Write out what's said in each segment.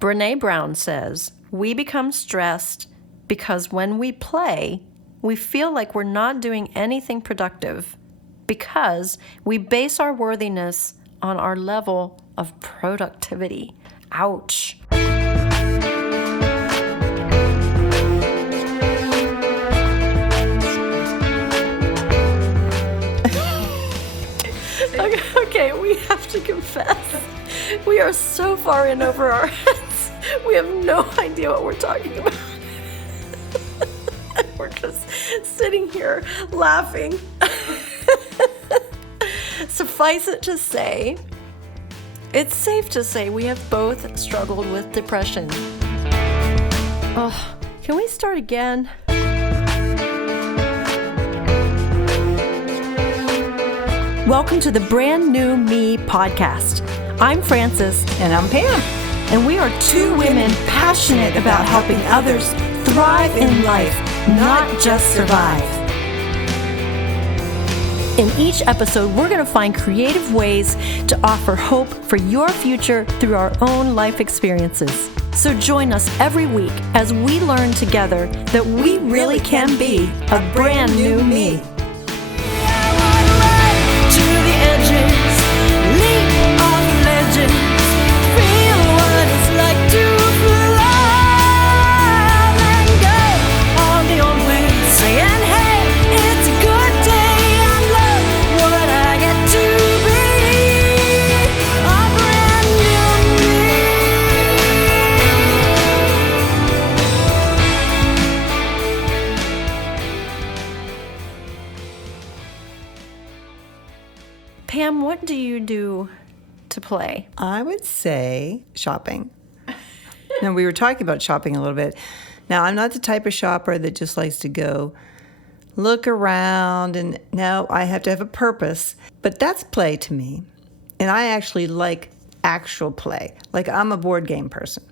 Brené Brown says, we become stressed because when we play, we feel like we're not doing anything productive because we base our worthiness on our level of productivity. Ouch. Okay, we have to confess. We are so far in over our heads. We have no idea what we're talking about. We're just sitting here laughing. Suffice it to say, it's safe to say we have both struggled with depression. Oh, can we start again? Welcome to the Brand New Me podcast. I'm Frances. And I'm Pam. And we are two women passionate about helping others thrive in life, not just survive. In each episode, we're going to find creative ways to offer hope for your future through our own life experiences. So join us every week as we learn together that we really can be a brand new me. Pam, what do you do to play? I would say shopping. Now, we were talking about shopping a little bit. Now, I'm not the type of shopper that just likes to go look around, and now I have to have a purpose. But that's play to me. And I actually like actual play. Like, I'm a board game person.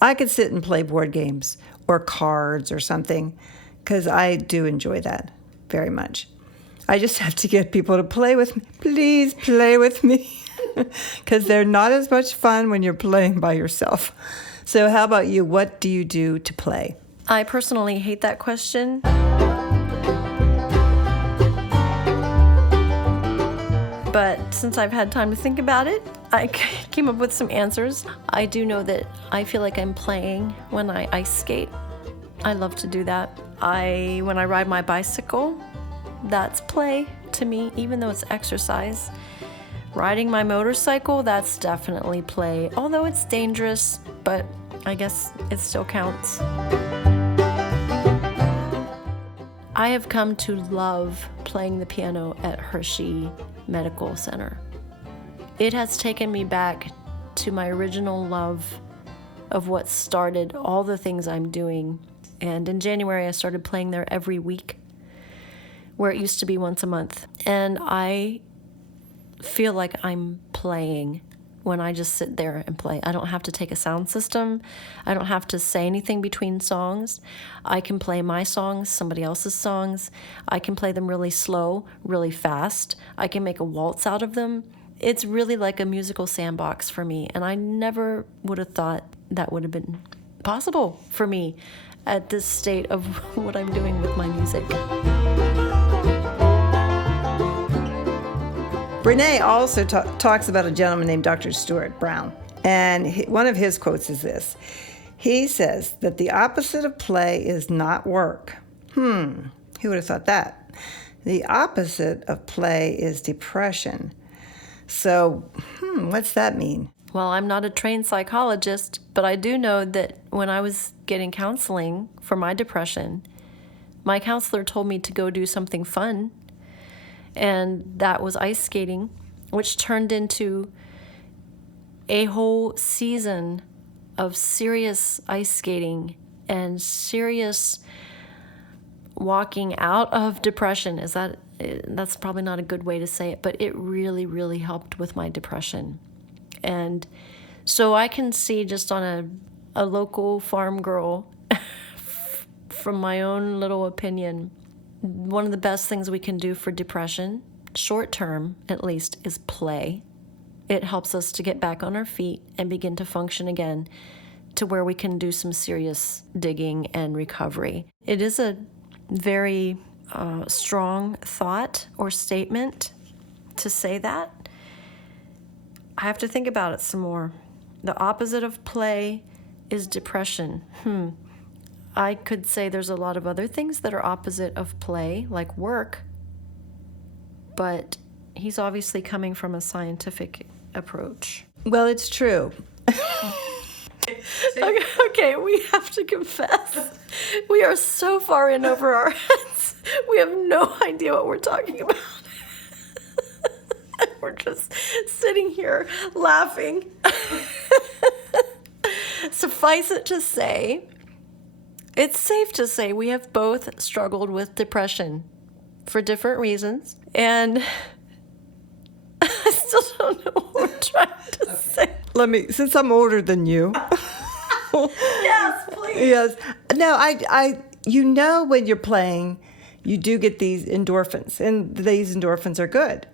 I could sit and play board games or cards or something because I do enjoy that very much. I just have to get people to play with me. Please play with me. Because they're not as much fun when you're playing by yourself. So how about you? What do you do to play? I personally hate that question. But since I've had time to think about it, I came up with some answers. I do know that I feel like I'm playing when I ice skate. I love to do that. When I ride my bicycle, that's play to me, even though it's exercise. Riding my motorcycle, that's definitely play, although it's dangerous, but I guess it still counts. I have come to love playing the piano at Hershey Medical Center. It has taken me back to my original love of what started all the things I'm doing. And in January, I started playing there every week, where it used to be once a month. And I feel like I'm playing when I just sit there and play. I don't have to take a sound system. I don't have to say anything between songs. I can play my songs, somebody else's songs. I can play them really slow, really fast. I can make a waltz out of them. It's really like a musical sandbox for me. And I never would have thought that would have been possible for me at this state of what I'm doing with my music. Brené also talks about a gentleman named Dr. Stuart Brown. And one of his quotes is this. He says that the opposite of play is not work. Who would have thought that? The opposite of play is depression. So, what's that mean? Well, I'm not a trained psychologist, but I do know that when I was getting counseling for my depression, my counselor told me to go do something fun. And that was ice skating, which turned into a whole season of serious ice skating and serious walking out of depression. That's probably not a good way to say it, but it really, really helped with my depression. And so I can see just on a local farm girl, from my own little opinion, one of the best things we can do for depression, short term at least, is play. It helps us to get back on our feet and begin to function again. to where we can do some serious digging and recovery. It is a very strong thought or statement to say that. I have to think about it some more. The opposite of play is depression. I could say there's a lot of other things that are opposite of play, like work, but he's obviously coming from a scientific approach. Well, it's true. Okay, we have to confess. We are so far in over our heads. We have no idea what we're talking about. We're just sitting here laughing. Suffice it to say, it's safe to say we have both struggled with depression for different reasons. And I still don't know what we're trying to say. Since I'm older than you. Yes, please. Yes. No, I when you're playing, you do get these endorphins, and these endorphins are good.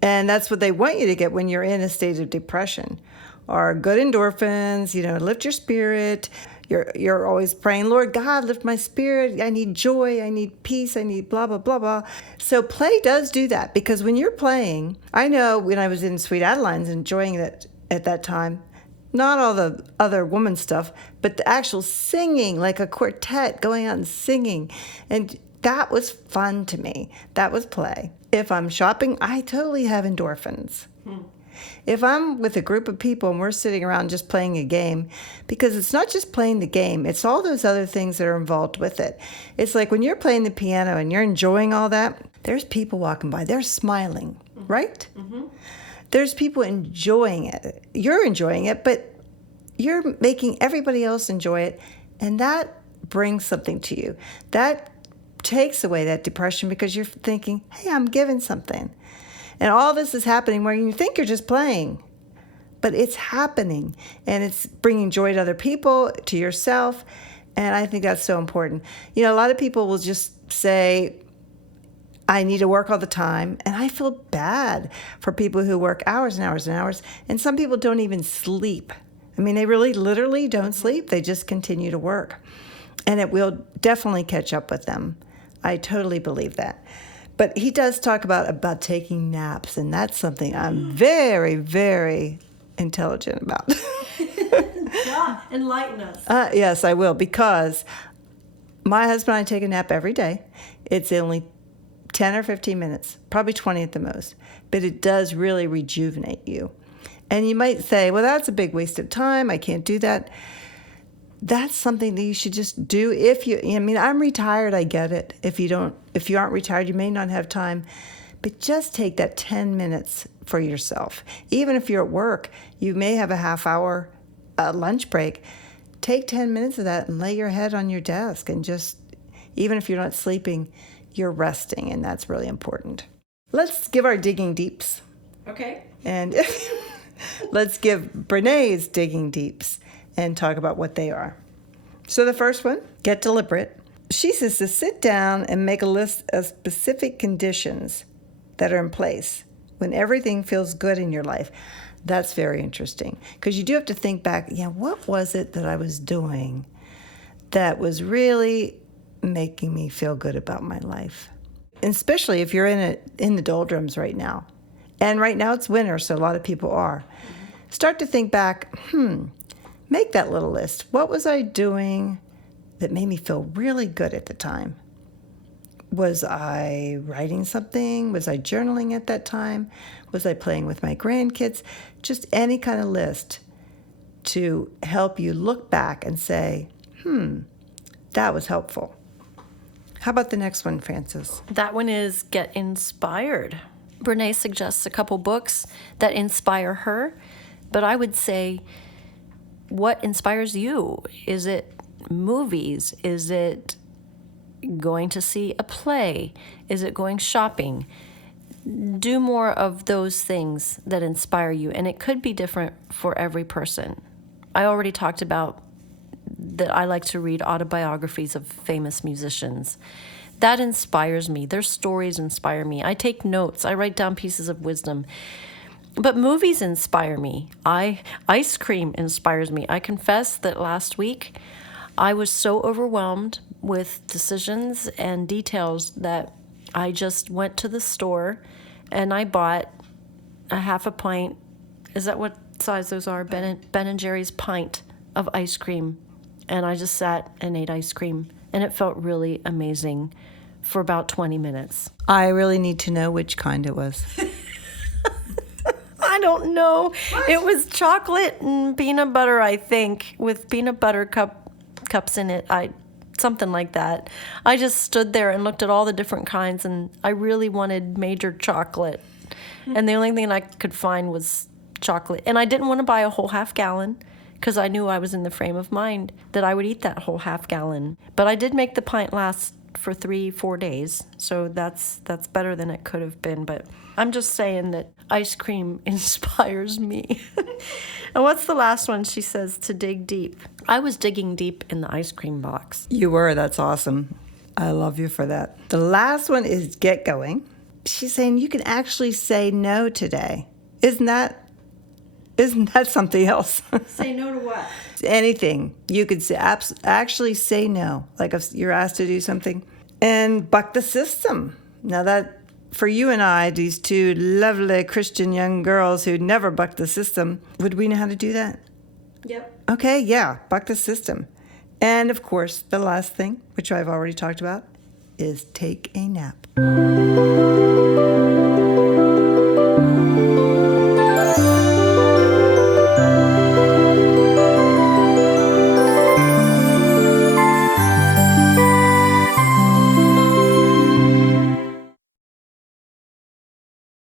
And that's what they want you to get when you're in a state of depression, are good endorphins, lift your spirit. You're always praying, Lord God, lift my spirit. I need joy. I need peace. I need blah, blah, blah, blah. So play does do that, because when you're playing, I know when I was in Sweet Adeline's enjoying it at that time, not all the other woman stuff, but the actual singing, like a quartet going out and singing. And that was fun to me. That was play. If I'm shopping, I totally have endorphins. If I'm with a group of people and we're sitting around just playing a game, because it's not just playing the game, it's all those other things that are involved with it. It's like when you're playing the piano and you're enjoying all that, there's people walking by, they're smiling, right? Mm-hmm. There's people enjoying it. You're enjoying it, but you're making everybody else enjoy it, and that brings something to you. That takes away that depression, because you're thinking, hey, I'm giving something. And all this is happening where you think you're just playing, but it's happening, and it's bringing joy to other people, to yourself, and I think that's so important. A lot of people will just say, I need to work all the time, and I feel bad for people who work hours and hours and hours, and some people don't even sleep. I mean, they really literally don't sleep. They just continue to work, and it will definitely catch up with them. I totally believe that. But he does talk about taking naps, and that's something I'm very, very intelligent about. Yeah, enlighten us. Yes, I will, because my husband and I take a nap every day. It's only 10 or 15 minutes, probably 20 at the most, but it does really rejuvenate you. And you might say, well, that's a big waste of time. I can't do that. That's something that you should just do I'm retired, I get it. If you aren't retired, you may not have time, but just take that 10 minutes for yourself. Even if you're at work, you may have a half hour lunch break. Take 10 minutes of that and lay your head on your desk, and just, even if you're not sleeping, you're resting, and that's really important. Let's give our digging deeps. Okay. And let's give Brené's digging deeps and talk about what they are. So the first one, get deliberate. She says to sit down and make a list of specific conditions that are in place when everything feels good in your life. That's very interesting, because you do have to think back, what was it that I was doing that was really making me feel good about my life? And especially if you're in the doldrums right now. And right now it's winter, so a lot of people are. Start to think back, make that little list. What was I doing that made me feel really good at the time? Was I writing something? Was I journaling at that time? Was I playing with my grandkids? Just any kind of list to help you look back and say, that was helpful. How about the next one, Frances? That one is get inspired. Brené suggests a couple books that inspire her, but I would say, what inspires you? Is it movies? Is it going to see a play? Is it going shopping? Do more of those things that inspire you, and it could be different for every person. I already talked about that I like to read autobiographies of famous musicians. That inspires me. Their stories inspire me. I take notes. I write down pieces of wisdom. But movies inspire me. Ice cream inspires me. I confess that last week I was so overwhelmed with decisions and details that I just went to the store and I bought a half a pint. Is that what size those are? Ben and Jerry's pint of ice cream. And I just sat and ate ice cream. And it felt really amazing for about 20 minutes. I really need to know which kind it was. I don't know. What? It was chocolate and peanut butter, I think, with peanut butter cups in it. Something like that. I just stood there and looked at all the different kinds, and I really wanted major chocolate. And the only thing I could find was chocolate. And I didn't want to buy a whole half gallon because I knew I was in the frame of mind that I would eat that whole half gallon. But I did make the pint last for 3-4 days, so that's better than it could have been. But I'm just saying that ice cream inspires me. And what's the last one? She says to dig deep. I was digging deep in the ice cream box. You were. That's awesome. I love you for that. The last one is get going. She's saying you can actually say no today. Isn't that something else? Say no to what? Anything. You could say, actually say no. Like if you're asked to do something. And buck the system. Now that, for you and I, these two lovely Christian young girls who never bucked the system, would we know how to do that? Yep. Okay, yeah, buck the system. And of course, the last thing, which I've already talked about, is take a nap.